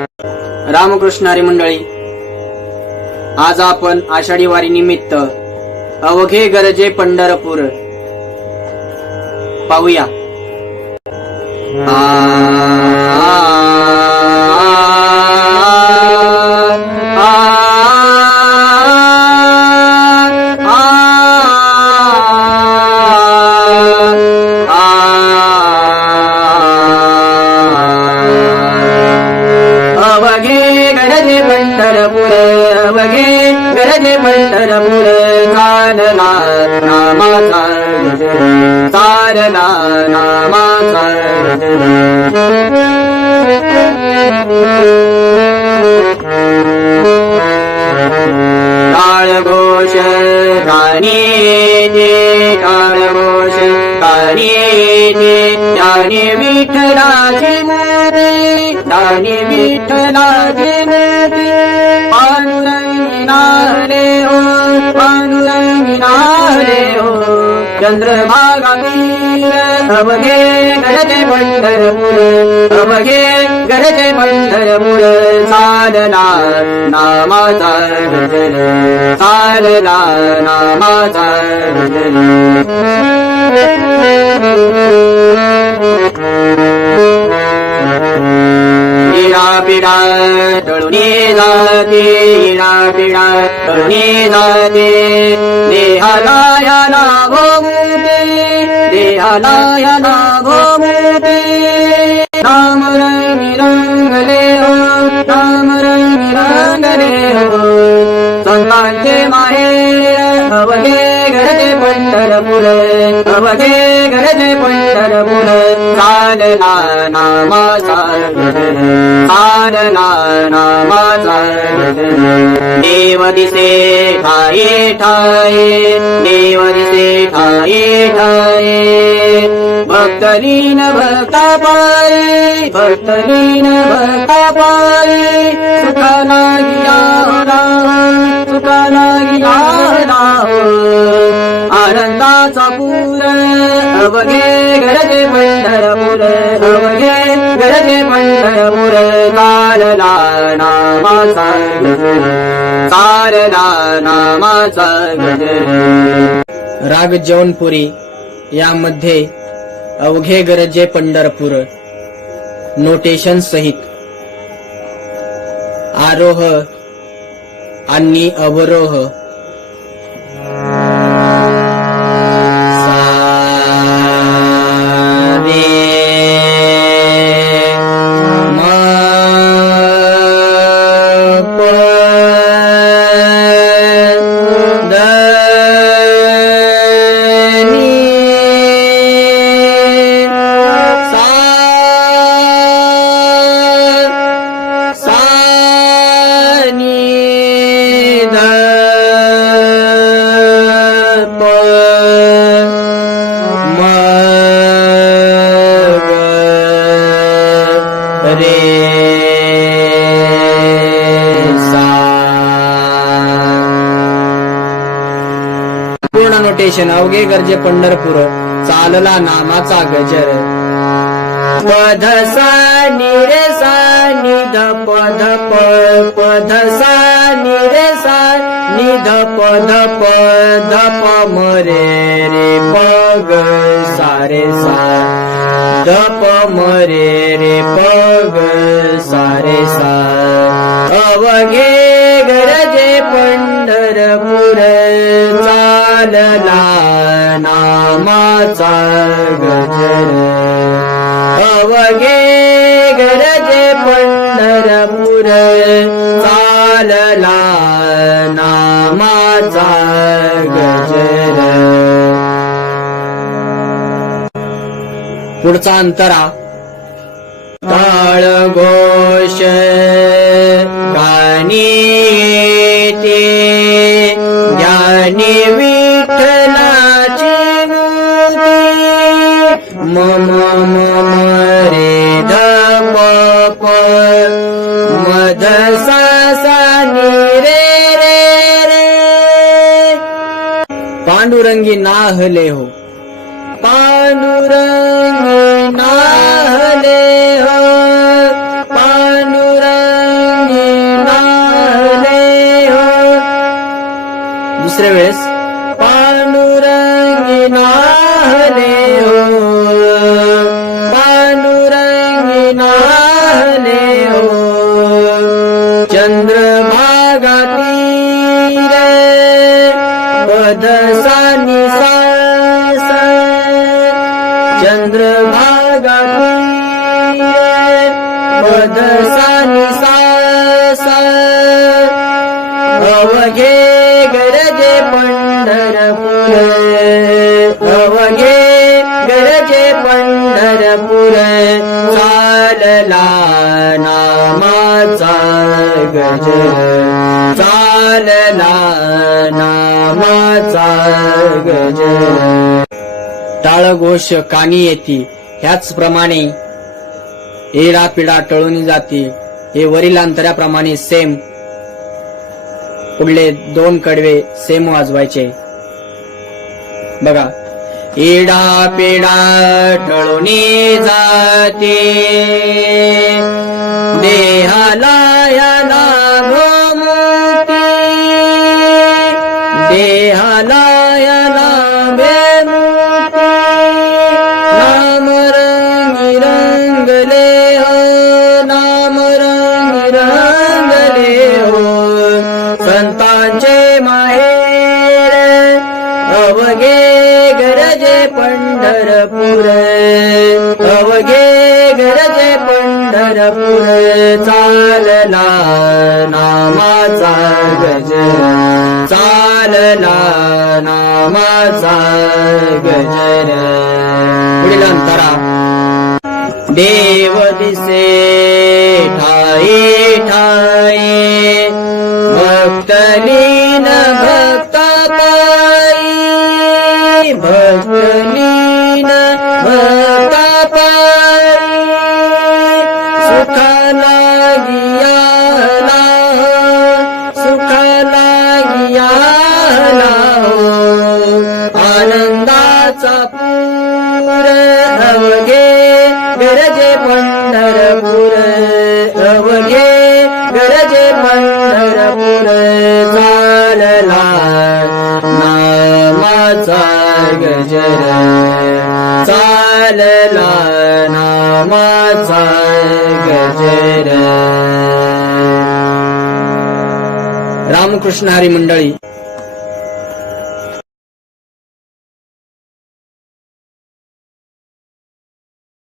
रामकृष्ण हरी मंडळी, आज आपण आषाढी वारी निमित्त अवघे गरजे पंढरपूर पाहूया। अवघे गरजे पंढरपूर, अवघे गरजे पंढरपूर, चालला नामाचा गजर, चालला नामाचा गजर। टाळ घोष गाणी दे, टाळ घोष गाणी दे, ज्ञानी विठ्ठलाचे नामे, ज्ञानी विठ्ठलाचे नामे, पांडुरंगी नारे हो, पांडुरंगी नारे हो, चंद्रभागा वीर, अवघे गरजे पंढरपूर, अवघे गरजे पंढरपूर, चालला नामाचा गजर, चालला नामाचा गजर। पिढा तळुनी जाते, पिढा तळुनी जाते, देहाला या नागोमुते, देहाला या नागोमुते, राम रंगी रंगले हो, राम रंगी रंगले हो, संतांचे माहेर अवघे गरजे पंढरपूर, अवघे गरजे पंढरपूर, चालला नामाचा गजर, चालला नामाचा गजर। देव दिसे ठाये ठाये, देव दिसे ठाये ठाये, भक्तलीन भक्ता पाये, भक्तलीन भक्ता पाये, सुखा लागिया सुखा लागिया आनंदाचा पूर, अवघे गरजे पंढरपूर, अवघे गरजे पंढरपूर, चालला नामाचा गजर, चालला नामाचा गजर। राग जौनपुरी यामध्ये अवघे गरजे पंढरपूर नोटेशन सहित आरोह आणि अवरोह पूर्ण नोटेशन अवघे गरजे पंढरपूर, चालला नामाचा गजर। पध सा नि रे सा नि ध पध प, पध सा नि रे सा नि ध पध प, ध प म रे रे प ग सा रे सा, ध प म रे रे प ग सा रे सा। अवघे गरजे पंढरपूर, चालला नामाचा गजर, अवघे गरजे पंढरपूर, चालला नामाचा गजर। पुढचा अंतरा टाळ घोष गाणी ते, ज्ञानी विठ्ठलाची मूर्ती, मम मम रे ध प प, मध सा सा नि रे रे रे, पांडुरंगी नाहले हो, पांडुरंगी नाहले हो, पांडुरंगी दुसऱ्या वेळेस पांडुरंगी नाहले हो, पांडुरंगी नाहले हो, चंद्रभागा तीरे पदसानी सास, चंद्रभागा तीरे पदसानी सास, अवघे गरजे पंढरपूर, अवघे गरजे पंढरपूर, चालला नामाचा गजर, चालला नामाचा गजर. टाळघोष कानी येती, ह्याचप्रमाणे एडा पिडा टळून जाती. हे वरील अंतराप्रमाणे सेम पुढले 2 कडवे सेम वाजवायचे. बघा, एडा पेडा टळूनी जाते, देहाला याला भोमुती, देहाला याला भेमुती, नाम रंगी रंगले हो, नाम रंगी रंगले हो, संतांचे माहेर अवघे गरजे पंढरपूर, अवघे गरजे पंढरपूर, चालला नामाचा गजर, चालला नामाचा गजर. पुढील अंतरा. देव दिसे ठाई ठाई, भक्तलीन भक्ता पायी, भक्तलीन भक्ता पायी, सुख लागियाला, सुख लागियाला हो, आनंदाचा पूर अवघे गरजे पंढरपूर, अवघे गरजे पंढरपूर, चालला नामाचा गजर, चालला नामाचा गजर. रामकृष्ण हरी मंडळी.